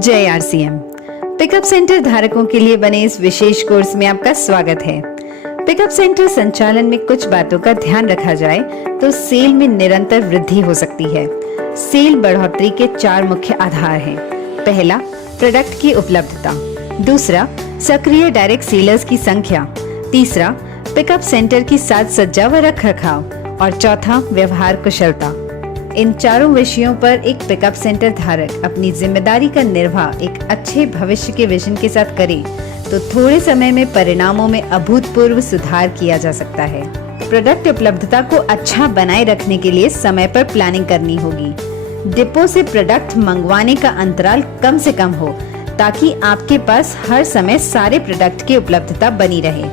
जय RCM. Pickup centre धारकों के लिए बने इस विशेष कोर्स में आपका स्वागत है। पिकअप सेंटर संचालन में कुछ बातों का ध्यान रखा जाए तो सेल में निरंतर वृद्धि हो सकती है। सेल बढ़ोतरी के 4 मुख्य आधार हैं। पहला, प्रोडक्ट की उपलब्धता। दूसरा, सक्रिय डायरेक्ट सेलर्स की संख्या। तीसरा, पिकअप सेंटर की साज सज्जा व रखरखाव। और चौथा, व्यवहार कुशलता। इन चारों विषयों पर एक पिकअप सेंटर धारक अपनी जिम्मेदारी का निर्वाह एक अच्छे भविष्य के विजन के साथ करे तो थोड़े समय में परिणामों में अभूतपूर्व सुधार किया जा सकता है। प्रोडक्ट उपलब्धता को अच्छा बनाए रखने के लिए समय पर प्लानिंग करनी होगी। डिपो से प्रोडक्ट मंगवाने का अंतराल कम से कम हो ताकि आपके पास हर समय सारे प्रोडक्ट की उपलब्धता बनी रहे।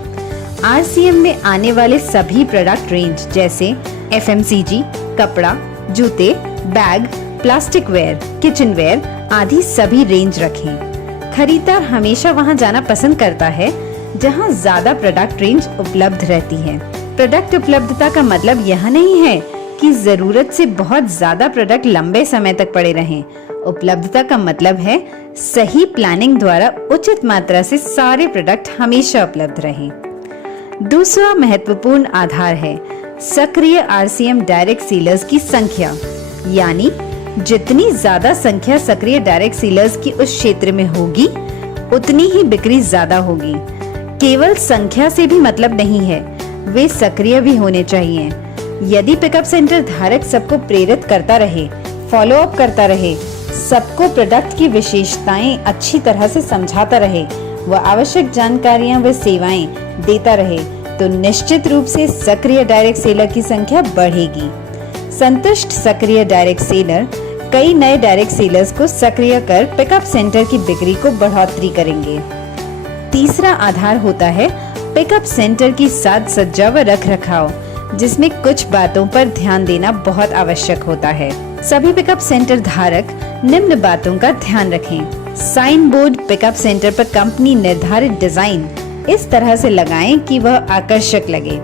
आरसीएम में आने वाले सभी प्रोडक्ट रेंज जैसे एफएमसीजी, कपड़ा, जूते, bag, plastic ware, kitchen ware आदि सभी रेंज रखें। खरीदार हमेशा वहां जाना पसंद करता है जहां ज्यादा प्रोडक्ट रेंज उपलब्ध रहती है। प्रोडक्ट उपलब्धता का मतलब यह नहीं है कि जरूरत से बहुत ज्यादा प्रोडक्ट लंबे समय तक पड़े रहें। उपलब्धता का मतलब है सही प्लानिंग द्वारा उचित मात्रा से सारे प्रोडक्ट हमेशा उपलब्ध रहें। दूसरा महत्वपूर्ण आधार है सक्रिय आरसीएम डायरेक्ट सेलर्स की संख्या, यानी जितनी ज्यादा संख्या सक्रिय डायरेक्ट सेलर्स की उस क्षेत्र में होगी उतनी ही बिक्री ज्यादा होगी। केवल संख्या से भी मतलब नहीं है, वे सक्रिय भी होने चाहिए। यदि पिकअप सेंटर धारक सबको प्रेरित करता रहे, फॉलो अप करता रहे, सबको प्रोडक्ट की विशेषताएं अच्छी तरह से समझाता रहे व आवश्यक जानकारियां व सेवाएं देता रहे तो निश्चित रूप से सक्रिय डायरेक्ट सेलर की संख्या बढ़ेगी। संतुष्ट सक्रिय डायरेक्ट सेलर कई नए डायरेक्ट सेलर्स को सक्रिय कर पिकअप सेंटर की बिक्री को बढ़ोतरी करेंगे। तीसरा आधार होता है पिकअप सेंटर की साज सज्जा व रखरखाव, जिसमें कुछ बातों पर ध्यान देना बहुत आवश्यक होता है। सभी पिकअप सेंटर धारक निम्न बातों का ध्यान रखें। साइन बोर्ड पिकअप सेंटर पर कंपनी निर्धारित डिजाइन इस तरह से लगाएं कि वह आकर्षक लगे।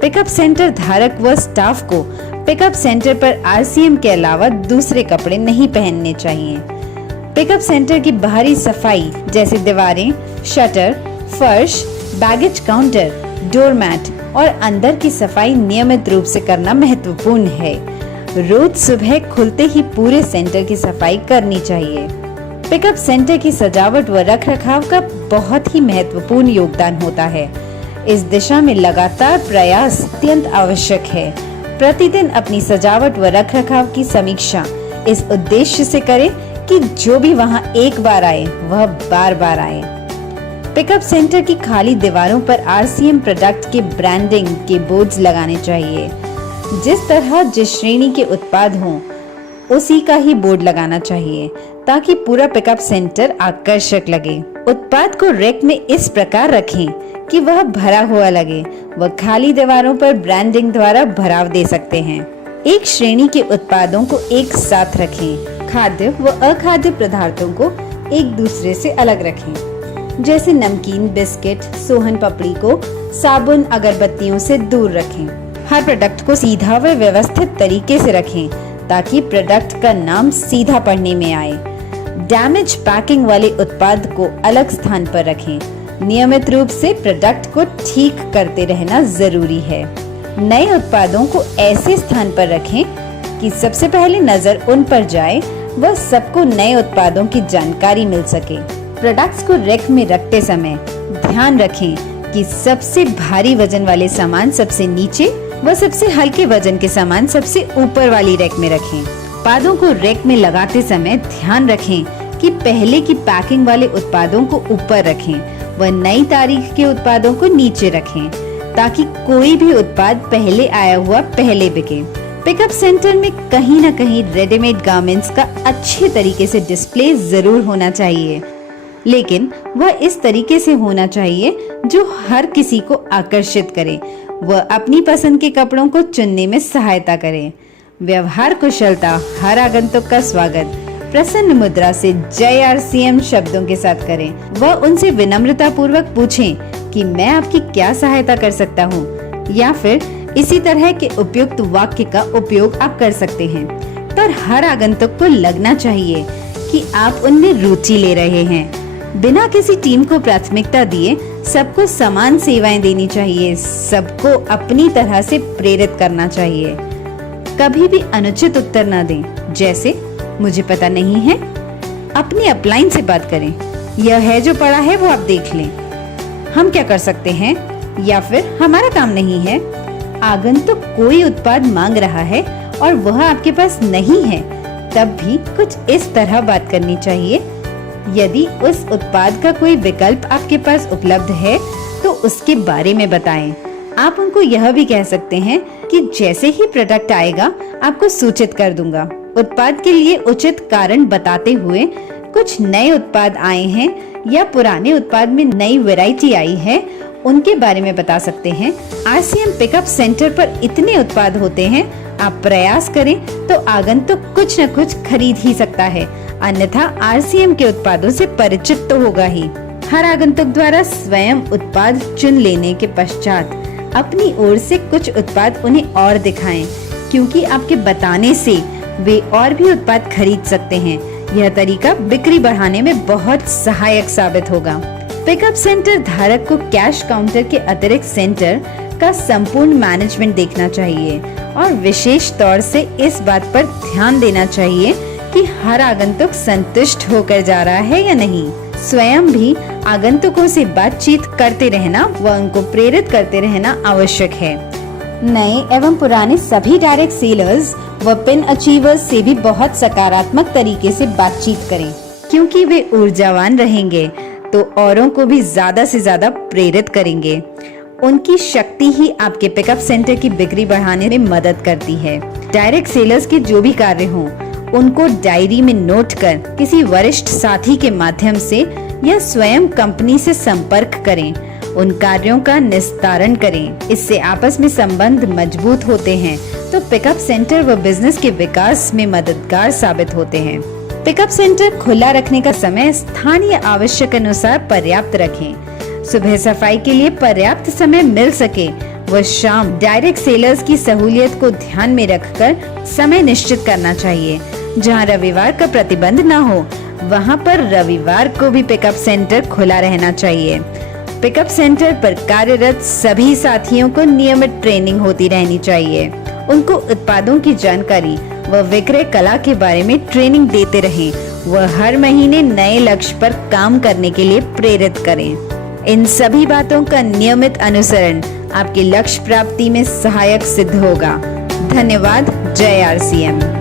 पिकअप सेंटर धारक व स्टाफ को पिकअप सेंटर पर आरसीएम के अलावा दूसरे कपड़े नहीं पहनने चाहिए। पिकअप सेंटर की बाहरी सफाई जैसे दीवारें, शटर, फर्श, बैगेज काउंटर, डोरमैट और अंदर की सफाई नियमित रूप से करना महत्वपूर्ण है। रोज सुबह खुलते ही पूरे सेंटर की सफाई करनी चाहिए। पिकअप सेंटर की सजावट व रखरखाव का बहुत ही महत्वपूर्ण योगदान होता है। इस दिशा में लगातार प्रयास अत्यंत आवश्यक है। प्रतिदिन अपनी सजावट व रखरखाव की समीक्षा इस उद्देश्य से करें कि जो भी वहां एक बार आए वह बार बार आए। पिकअप सेंटर की खाली दीवारों पर आरसीएम प्रोडक्ट के ब्रांडिंग के बोर्ड्स लगाने चाहिए। जिस तरह जिस श्रेणी के उत्पाद हों उसी का ही बोर्ड लगाना चाहिए ताकि पूरा पिकअप सेंटर आकर्षक लगे। उत्पाद को रैक में इस प्रकार रखें कि वह भरा हुआ लगे व खाली दीवारों पर ब्रांडिंग द्वारा भराव दे सकते हैं। एक श्रेणी के उत्पादों को एक साथ रखें। खाद्य व अखाद्य पदार्थों को एक दूसरे से अलग रखें। जैसे नमकीन, बिस्किट, सोहन पापड़ी को साबुन, अगरबत्तियों से दूर रखें। हर प्रोडक्ट को सीधा व व्यवस्थित तरीके से रखें ताकि प्रोडक्ट का नाम सीधा पढ़ने में आए। डैमेज पैकिंग वाले उत्पाद को अलग स्थान पर रखें। नियमित रूप से प्रोडक्ट को ठीक करते रहना जरूरी है। नए उत्पादों को ऐसे स्थान पर रखें कि सबसे पहले नजर उन पर जाए व सबको नए उत्पादों की जानकारी मिल सके। प्रोडक्ट्स को रैक में रखते समय ध्यान रखें कि सबसे भारी वजन वाले सामान सबसे नीचे व सबसे हल्के वजन के सामान सबसे ऊपर वाली रैक में रखें। उत्पादों को रैक में लगाते समय ध्यान रखें कि पहले की पैकिंग वाले उत्पादों को ऊपर रखें व नई तारीख के उत्पादों को नीचे रखें ताकि कोई भी उत्पाद पहले आया हुआ पहले बिके। पिकअप सेंटर में कहीं न कहीं रेडीमेड गारमेंट्स का अच्छे तरीके से डिस्प्ले जरूर होना चाहिए, लेकिन वह इस तरीके से होना चाहिए जो हर किसी को आकर्षित करे व अपनी पसंद के कपड़ों को चुनने में सहायता करे। व्यवहार कुशलता हर आगंतुक का स्वागत प्रसन्न मुद्रा से जय आरसीएम शब्दों के साथ करें व उनसे विनम्रता पूर्वक पूछें कि मैं आपकी क्या सहायता कर सकता हूँ, या फिर इसी तरह के उपयुक्त वाक्य का उपयोग आप कर सकते हैं। पर हर आगंतुक को लगना चाहिए कि कि आप उनमें रुचि ले रहे हैं। बिना किसी टीम को प्राथमिकता दिए सबको समान सेवाएं देनी चाहिए, सबको अपनी तरह से प्रेरित करना चाहिए। कभी भी अनुचित उत्तर न दें, जैसे मुझे पता नहीं है। अपनी अपलाइन से बात करें, यह है जो पड़ा है वो आप देख लें, हम क्या कर सकते हैं, या फिर हमारा काम नहीं है। आगंतुक कोई उत्पाद मांग रहा है और वह आपके पास नहीं है, तब भी कुछ इस तरह बात करनी चाहिए, यदि उस उत्पाद का कोई विकल्प आपके पास उपलब्ध है तो उसके बारे में बताएं। आप उनको यह भी कह सकते हैं कि जैसे ही प्रोडक्ट आएगा आपको सूचित कर दूंगा। उत्पाद के लिए उचित कारण बताते हुए कुछ नए उत्पाद आए हैं या पुराने उत्पाद में नई वैरायटी आई है, उनके बारे में बता सकते हैं। RCM पिकअप सेंटर पर इतने उत्पाद होते हैं, आप प्रयास करें तो आगंतुक कुछ न कुछ खरीद ही सकता है, अन्यथा RCM के उत्पादों से परिचित तो होगा ही। हर आगंतुक द्वारा स्वयं उत्पाद चुन लेने के पश्चात अपनी ओर से कुछ उत्पाद उन्हें और दिखाएं, क्योंकि आपके बताने से वे और भी उत्पाद खरीद सकते हैं। यह तरीका बिक्री बढ़ाने में बहुत सहायक साबित होगा। पिकअप सेंटर धारक को कैश काउंटर के अतिरिक्त सेंटर का संपूर्ण मैनेजमेंट देखना चाहिए और विशेष तौर से इस बात पर ध्यान देना चाहिए कि हर आगंतुक संतुष्ट होकर जा रहा है या नहीं। स्वयं भी आगंतुकों से बातचीत करते रहना व उनको प्रेरित करते रहना आवश्यक है। नए एवं पुराने सभी डायरेक्ट सेलर्स व पिन अचीवर्स से भी बहुत सकारात्मक तरीके से बातचीत करें, क्योंकि वे ऊर्जावान रहेंगे तो औरों को भी ज्यादा से ज्यादा प्रेरित करेंगे। उनकी शक्ति ही आपके पिकअप सेंटर की बिक्री बढ़ाने में मदद करती है। डायरेक्ट सेलर्स के जो भी कार्य हों, उनको डायरी में नोट कर किसी वरिष्ठ साथी के माध्यम से या स्वयं कंपनी से संपर्क करें, उन कार्यों का निस्तारण करें। इससे आपस में संबंध मजबूत होते हैं तो पिकअप सेंटर व बिजनेस के विकास में मददगार साबित होते हैं। पिकअप सेंटर खुला रखने का समय स्थानीय आवश्यक अनुसार पर्याप्त रखें। सुबह सफाई के लिए पर्याप्त समय मिल सके व शाम डायरेक्ट सेलर्स की सहूलियत को ध्यान में रखकर समय निश्चित करना चाहिए। जहां रविवार का प्रतिबंध न हो, वहां पर रविवार को भी पिकअप सेंटर खुला रहना चाहिए। पिकअप सेंटर पर कार्यरत सभी साथियों को नियमित ट्रेनिंग होती रहनी चाहिए। उनको उत्पादों की जानकारी व विक्रय कला के बारे में ट्रेनिंग देते रहें व हर महीने नए लक्ष्य पर काम करने के लिए प्रेरित करें। इन सभी बातों का नियमित अनुसरण आपके लक्ष्य प्राप्ति में सहायक सिद्ध होगा। धन्यवाद। जय RCM।